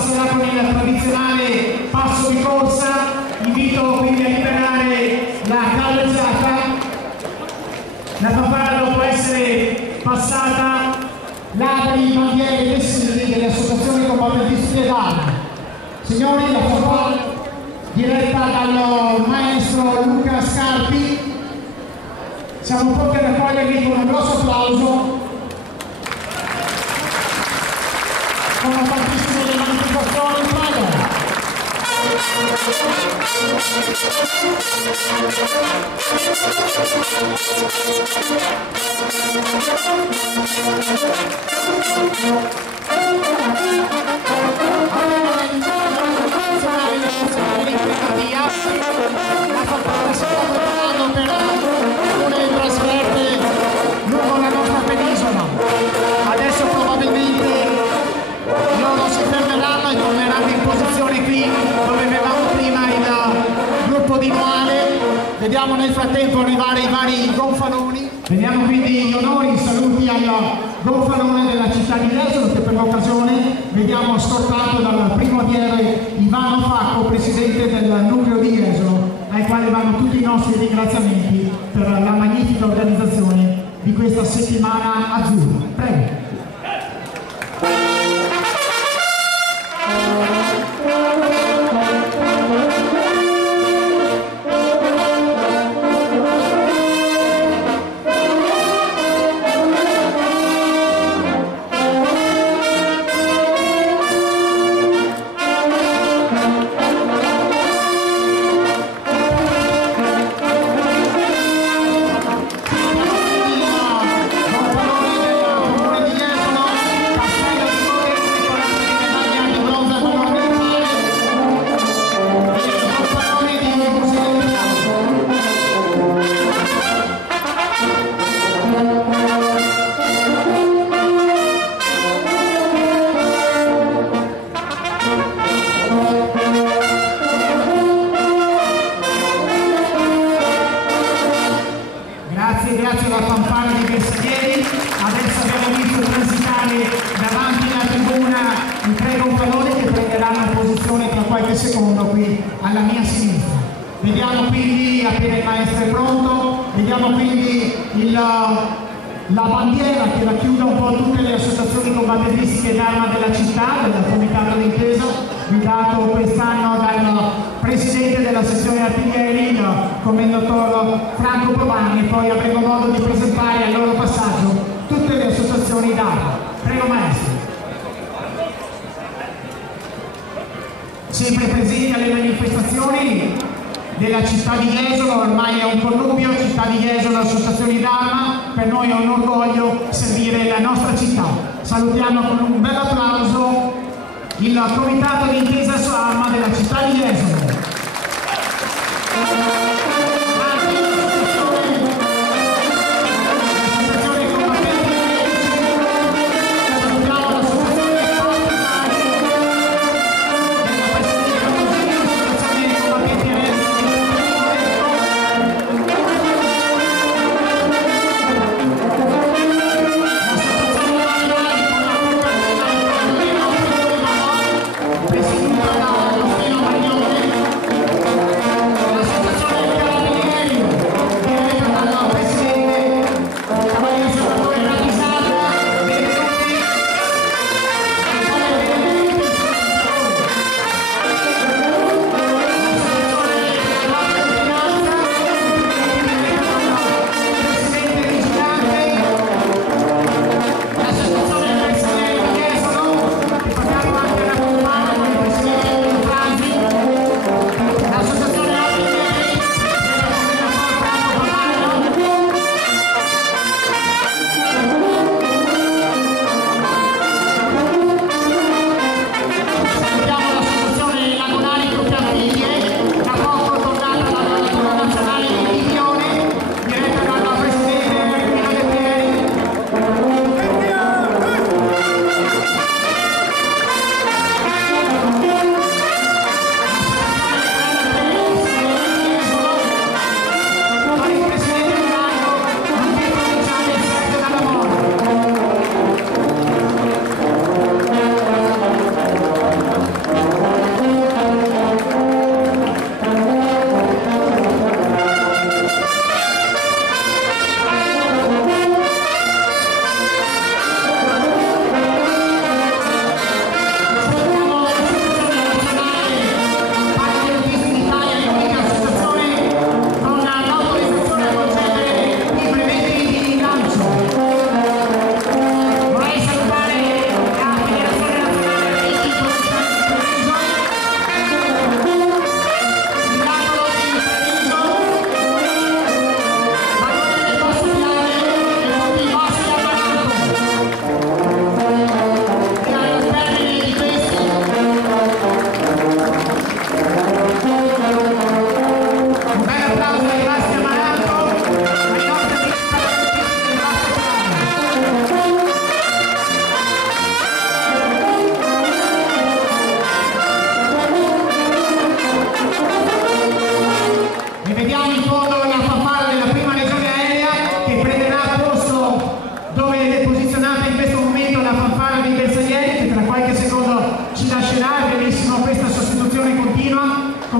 passerà con il tradizionale passo di corsa. Invito quindi a liberare la carreggiata. La fanfara dopo essere passata lancia i bandiere vestiti delle associazioni combattentistiche d'arma. Signori, la fanfara diretta dal maestro Luca Scarpi. Siamo pronti ad accogliervi con un grosso applauso. Con tantissime le manifestazioni, prego. La fanfara si sta preparando per una delle trasferte lungo la nostra penisola. Adesso probabilmente loro si fermeranno e torneranno in posizione qui dove avevamo prima il gruppo di Noale. Vediamo nel frattempo arrivare i vari gonfaloni. Vediamo quindi gli onori, i saluti al gonfalone della città di Jesolo, che per l'occasione vediamo scortato dal primo aviere Ivano Facco, presidente del nucleo di Jesolo, ai quali vanno tutti i nostri ringraziamenti per la magnifica organizzazione di questa settimana azzurra. Prego. Grazie alla fanfara di Bersaglieri. Adesso abbiamo visto transitare davanti alla tribuna i tre gonfaloni che prenderanno posizione tra qualche secondo qui alla mia sinistra. Vediamo quindi, appena il maestro è pronto, vediamo quindi la bandiera che racchiude un po' tutte le associazioni combattentistiche d'arma della città, del comitato d'intesa, guidato quest'anno dal presidente della sezione artiglieri, il commendatore Franco Provani, e poi avremo modo di presentare al loro passaggio tutte le associazioni d'arma. Prego maestro. Sempre presenti alle manifestazioni della città di Jesolo, ormai è un connubio, città di Jesolo, associazioni d'arma, per noi è un orgoglio servire la nostra città. Salutiamo con un bel applauso il comitato di intesa su arma della città di Jesolo. Presidente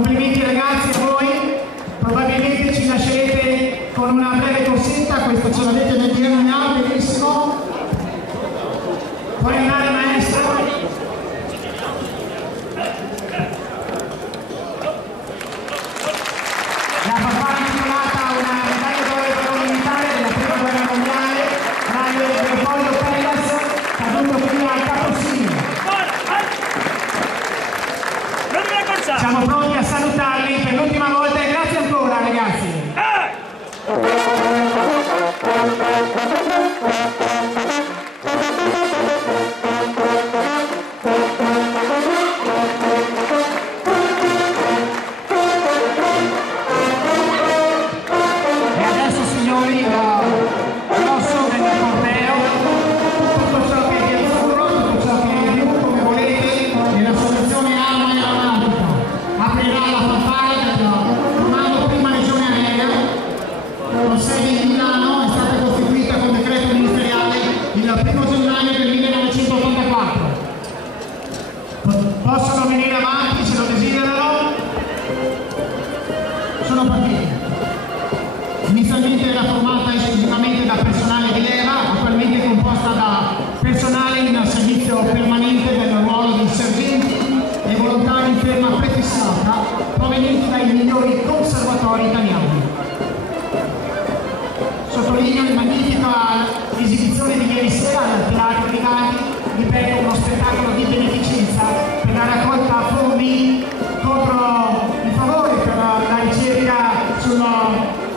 Complimenti ragazzi a voi, probabilmente ci lascerete con una breve corsetta, questo ce l'avete nel DNA, benissimo. Puoi andare maestro. La papà intitolata una medaglia d'oro del valore militare della prima guerra mondiale, Mario Leopoldo Pellas, caduto qui al Caposigno. Siamo pronti a salutarli per l'ultima volta e grazie ancora ragazzi. E adesso signori, grosso del corteo, tutto ciò che è di azzurro, tutto ciò che è blu come volete, nella soluzione arma e aeronautica. Aprirà la fanfara del Comando Prima Legione Aerea, con sede in Milano, è stata costituita con decreto ministeriale il 1° gennaio del 1984. Possono venire avanti se lo desiderano. Sono partiti. Inizialmente era formata esclusivamente da personale di leva, attualmente composta da personale in servizio permanente del ruolo di sergenti e volontari in ferma prefissata, provenienti dai migliori conservatori italiani. Sottolineo la magnifica esibizione di ieri sera al Teatro di Gatti, ripeto, uno spettacolo di beneficenza per la raccolta fondi contro in favore per la ricerca sul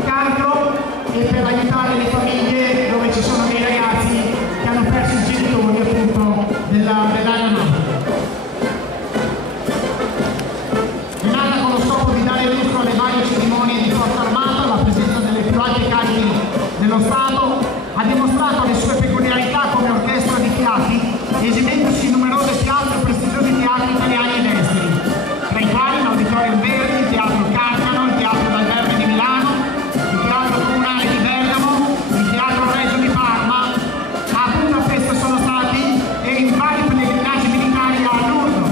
cancro e per aiutare le famiglie dove ci sono dei ragazzi che hanno perso i genitori appunto dell'aeronautica. È nata con lo scopo di dare lustro alle varie cerimonie di forza armata, la presenza delle più alte cariche dello Stato, ha dimostrato le sue peculiarità come orchestra di fiati, esibendosi in numerose piazze e prestigiosi teatri italiani ed esteri, tra i quali l'Auditorium Verdi, il Teatro Carcano, il Teatro d'Alberto di Milano, il Teatro Comunale di Bergamo, il Teatro Regio di Parma. A Budapest sono stati e in vari pellegrinaggi militari a Lourdes.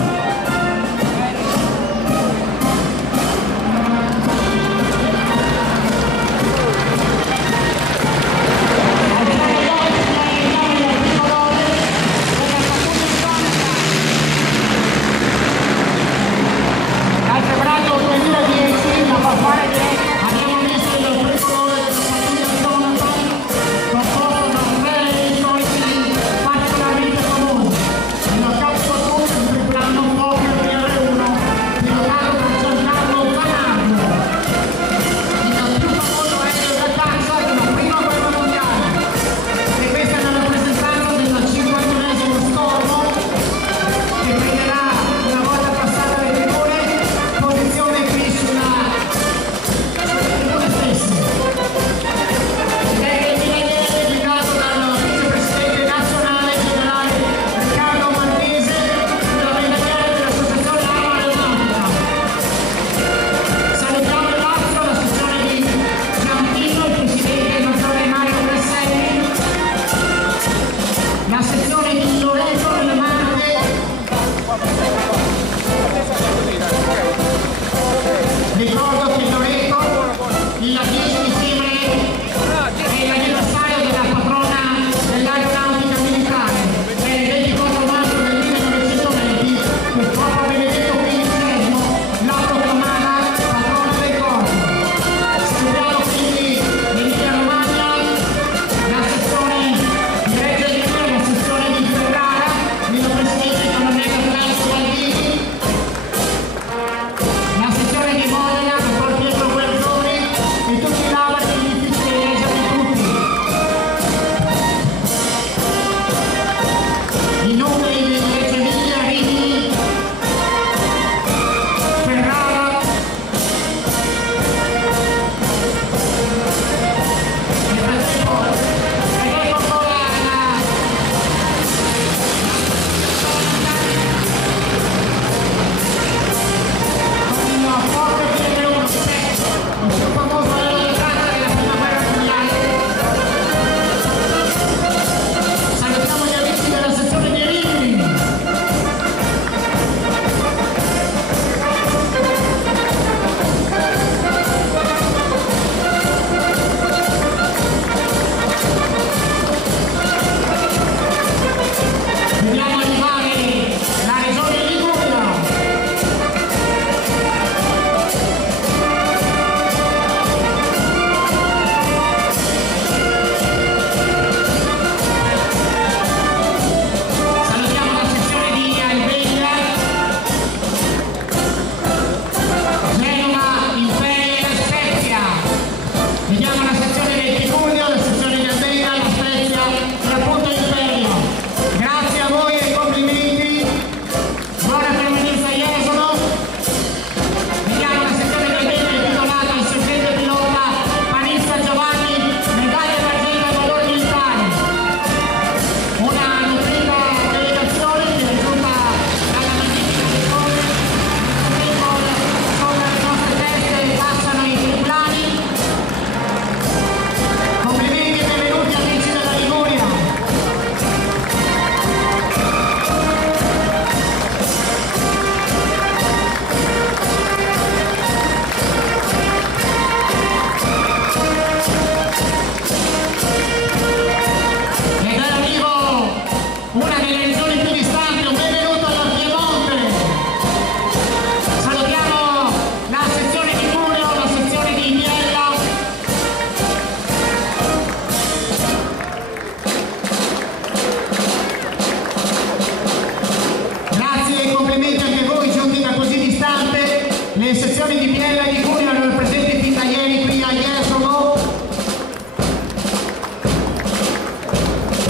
Le sezioni di Biella e Liguria erano presenti fin da ieri qui a Jesolo.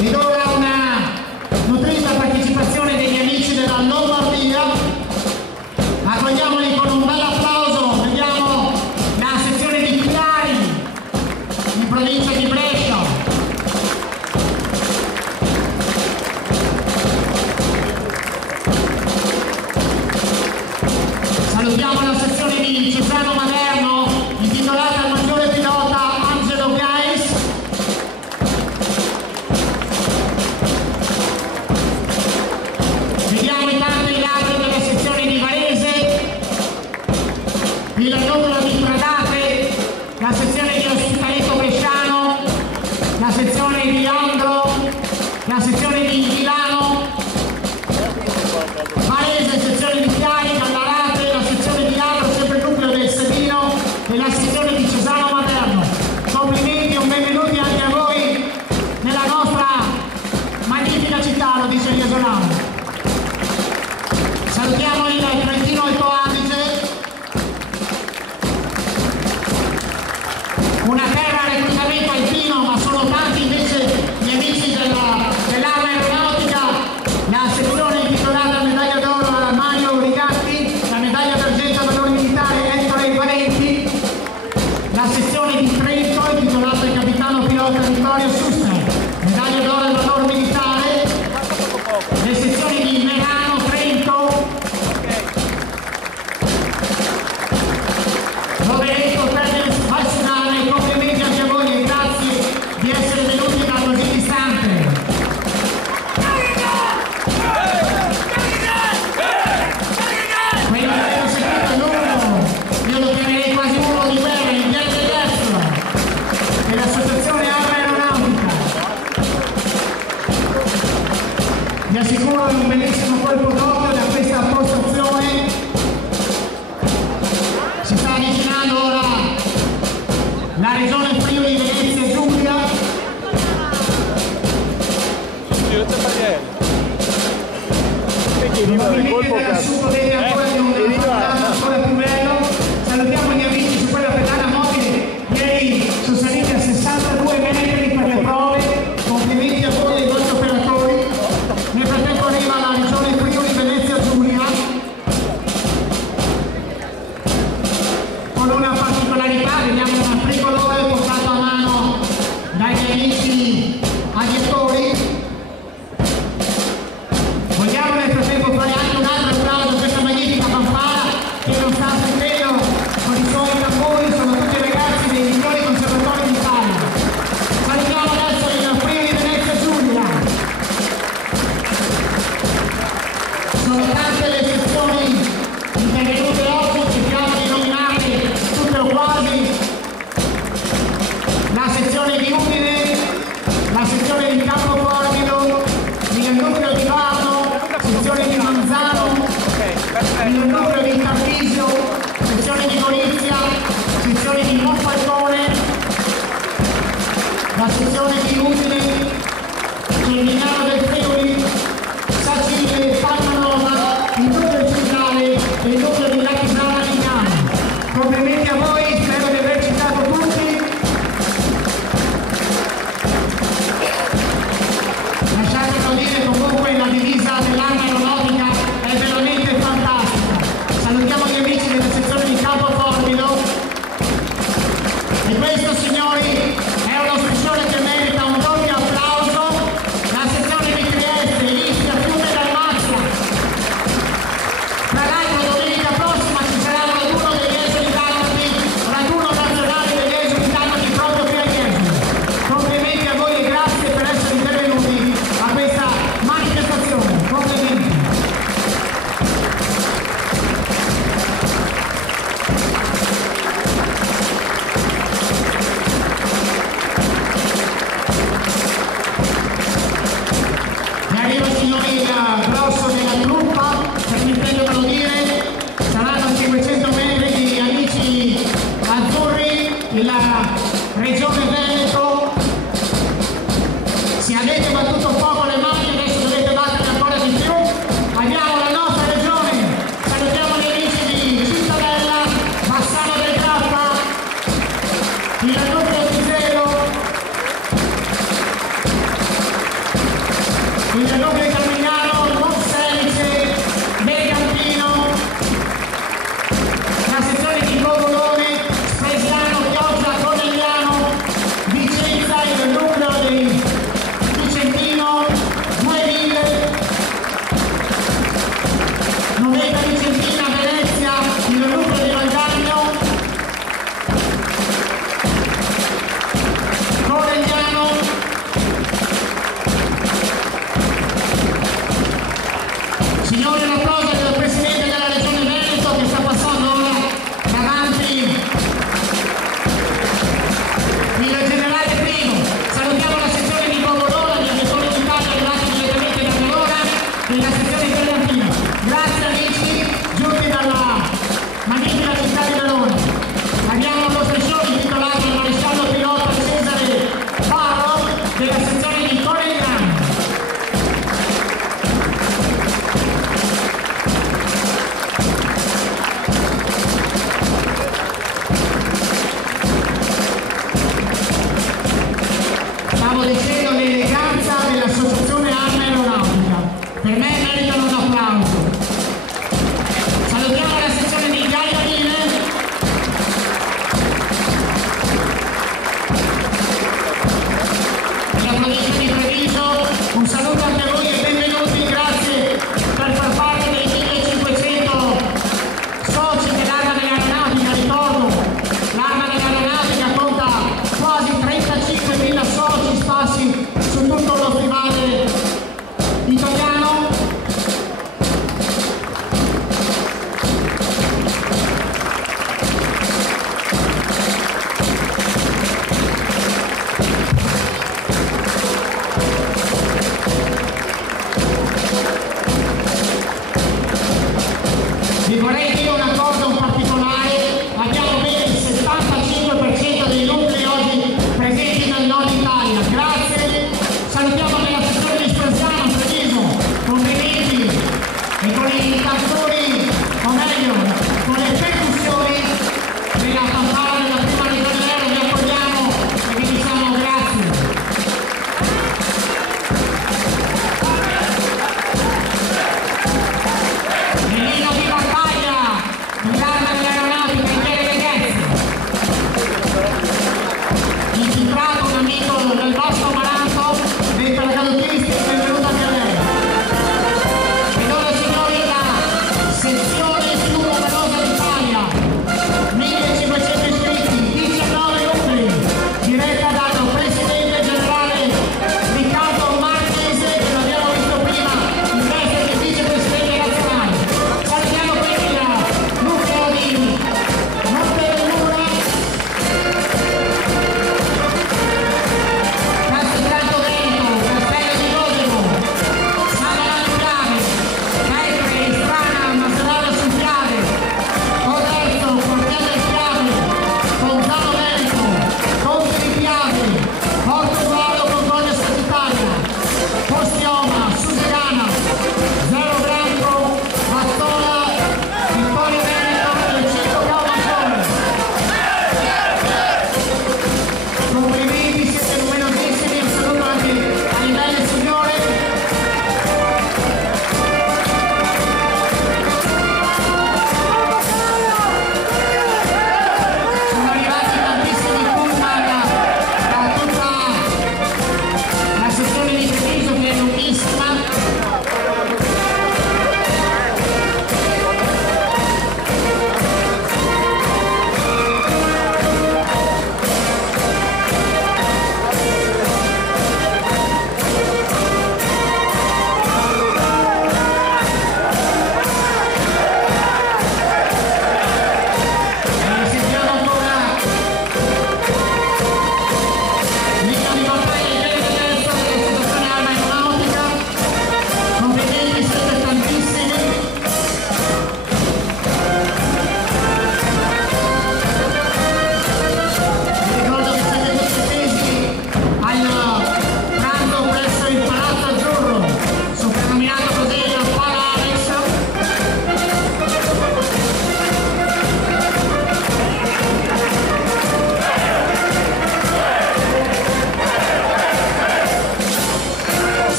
Vi do una nutrita partecipazione degli amici della Lombardia. Accogliamoli con un bel applauso. Vediamo la sezione di Chiari in provincia di Brescia. Salutiamo la sezione di Cesano Maderno, intitolata al maggiore pilota Angelo Gais. Vediamo intanto i ladri della sezione di Varese, il numero di Pradate, la sezione di Ospitaletto Bresciano, la sezione di Andro, la sezione di Milano, Varese, sezione di Chiari, Gallarate, la sezione di Agro, sempre il nucleo del Sedino e la sezione di Cesano Maderno. Complimenti e un benvenuti anche a voi nella nostra magnifica città, lo dice Iesolano. Salutiamo il Trentino Alto Adige, una terra a reclutamento alpino, ma sono tanti invece gli amici dell'arma aeronautica. La sezione intitolata medaglia d'oro a Mario Rigatti, la medaglia d'argento al valore militare Ettore Valenti, la sezione di Trento intitolata al capitano pilota Vittorio Suster, medaglia d'oro al valore militare, le sezioni di Merano, Trento, Rovereto, Pernes, Valsinale. Complimenti anche a voi e grazie di essere venuti da così distante. Quello che abbiamo sentito è lungo, io lo chiamerei quasi uno di guerra, in pieno di destra, è l'associazione Arma Aeronautica. Vi assicuro un bellissimo colpo d'occhio da questa postazione. Si sta avvicinando ora la regione Friuli Venezia Giulia. Probabilmente dal sud potete ancora di un panorama ancora più bello. Salutiamo gli amici su quella pedana mobile. Ieri sono saliti a 62 metri per le prove. Complimenti a voi e ai vostri operatori. Nel frattempo arriva la regione Friuli Venezia Giulia con una particolarità. Vediamo una tricolore portata a mano dagli amici adiettori. Vogliamo nel frattempo fare anche un altro applauso a questa magnifica fanfara che non sta sentendo con i suoi tamburi, sono tutti ragazzi dei migliori conservatori d'Italia. Salutiamo adesso il Friuli Venezia Giulia. Sono tante le sezioni intervenute oggi, cerchiamo di nominare tutte o quasi. La sezione di Udine, la sezione di Campoformido, il nucleo di Varno, sezione di Manzano, il nucleo di Tarvisio, sezione di Gorizia, sezione di Monfalcone, la sezione di Udine, Cervignano del Friuli, Sacile, Palmanova, il nucleo centrale e il nucleo di Latisana Lignano. Complimenti a voi, spero di aver citato tutti. Lasciatelo dire, comunque la divisa dell'arma aeronautica è veramente fantastica. Salutiamo gli amici della sezione di Campoformido. E questo, signori, è uno striscione che merita un doppio applauso. La sezione di Trieste, Istria, Fiume Dalmazia. Tra l'altro domenica prossima ci sarà un raduno degli esuli dalmati, raduno nazionale degli esuli dalmati proprio qui a Jesolo. Complimenti a voi e grazie per essere intervenuti a questa manifestazione. Complimenti. E arriva, signori, il grosso della truppa, permettetemelo dire, saranno 500 metri di amici azzurri, la regione Veneto. Se avete battuto poco le mani, adesso dovete battere ancora di più. Abbiamo la nostra regione, salutiamo gli amici di Cittadella,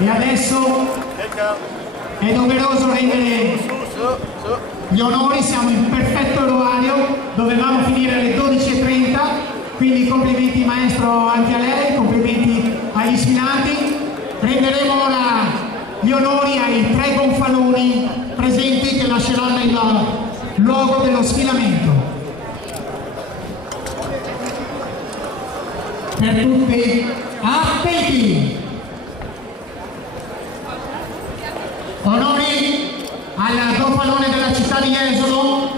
E adesso è doveroso rendere gli onori, siamo in perfetto orario, dovevamo finire alle 12:30, quindi complimenti maestro anche a lei, complimenti agli sfilanti. Renderemo ora gli onori ai 3 gonfaloni presenti che lasceranno il luogo dello sfilamento. Per tutti, attenti! Onori al gonfalone della città di Jesolo,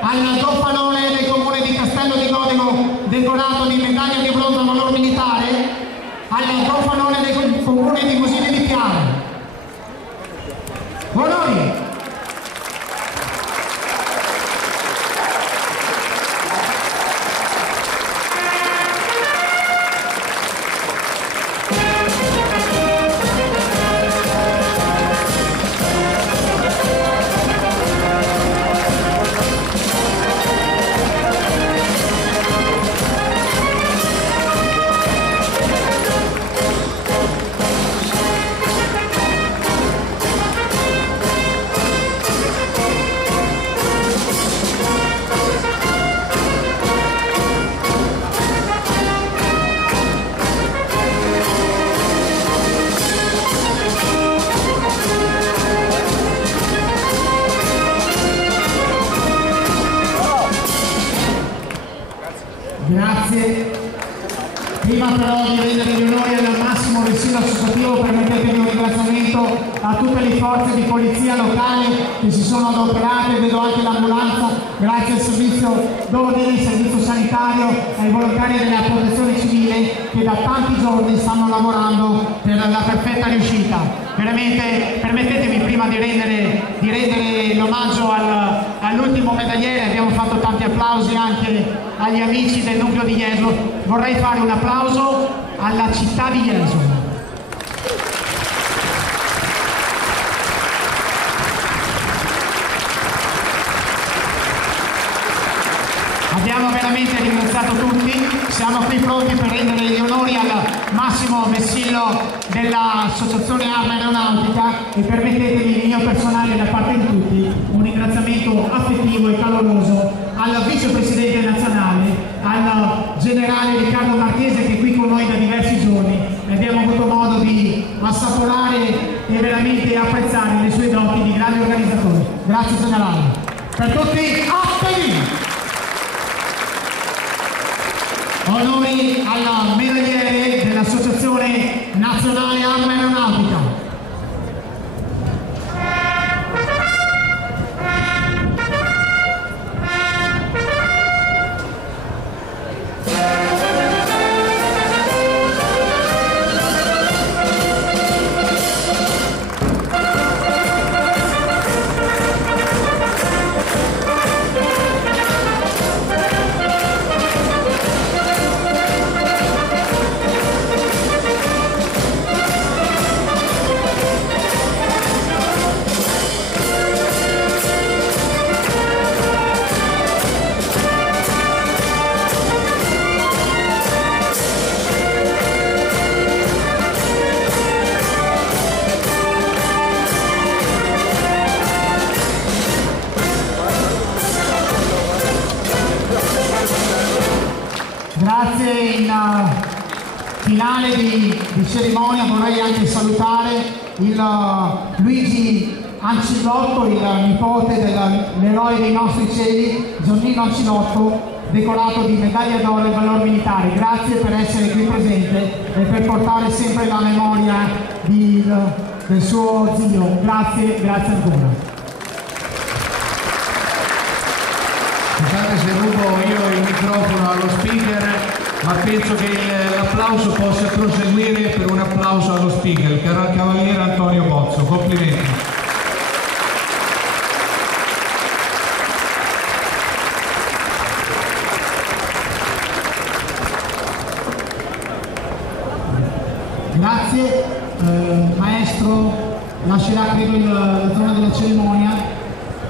al gonfalone del comune di Castello di Godego decorato di medaglia di bronzo al valor militare, al gonfalone del comune di Musine di Piave. Onori! Grazie. Prima però di rendere gli onori al massimo vessillo associativo, permettetemi un ringraziamento a tutte le forze di polizia locali che si sono adoperate, vedo anche l'ambulanza, grazie al servizio d'ordine, al servizio sanitario, ai volontari della protezione civile che da tanti giorni stanno lavorando per la perfetta riuscita. Veramente permettetemi prima di rendere l'omaggio all'ultimo medagliere, abbiamo fatto tanti applausi anche agli amici del nucleo di Jesolo, vorrei fare un applauso alla città di Jesolo. Abbiamo veramente ringraziato tutti, siamo qui pronti per rendere gli onori al massimo vessillo dell'Associazione Arma Aeronautica e permettetemi il mio personale da parte di tutti un ringraziamento affettivo e caloroso al vicepresidente nazionale, al generale Riccardo Marchese che è qui con noi da diversi giorni e abbiamo avuto modo di assaporare e veramente apprezzare le sue doti di grande organizzatore. Grazie generale. Per tutti, appelli! Onori al medagliere dell'Associazione Nazionale Arma Aeronautica. Grazie, in finale di cerimonia vorrei anche salutare il Luigi Ancillotto, il nipote dell'eroe dei nostri cieli, Giannino Ancillotto, decorato di medaglia d'oro al valor militare. Grazie per essere qui presente e per portare sempre la memoria del suo zio. Grazie, grazie ancora. Scusate se rubo io il microfono allo speaker, ma penso che l'applauso possa proseguire per un applauso allo speaker, il cavaliere Antonio Bozzo. Complimenti. Grazie, maestro lascerà credo la zona della cerimonia,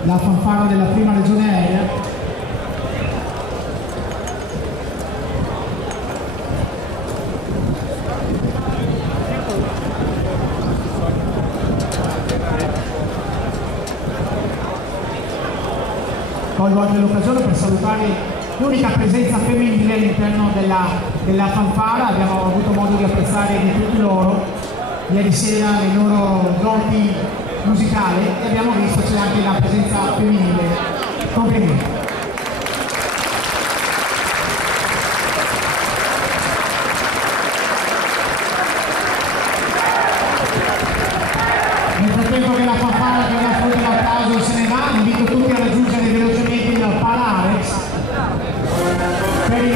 la fanfara della prima regione aerea. colgo anche l'occasione per salutare l'unica presenza femminile all'interno della fanfara. Abbiamo avuto modo di apprezzare di tutti loro ieri sera le loro doti musicali e abbiamo visto c'è anche la presenza femminile. Complimenti. Nel frattempo che la fanfara che ha avuto l'applauso se ne va, invito tutti a raggiungere velocemente il Palarex per il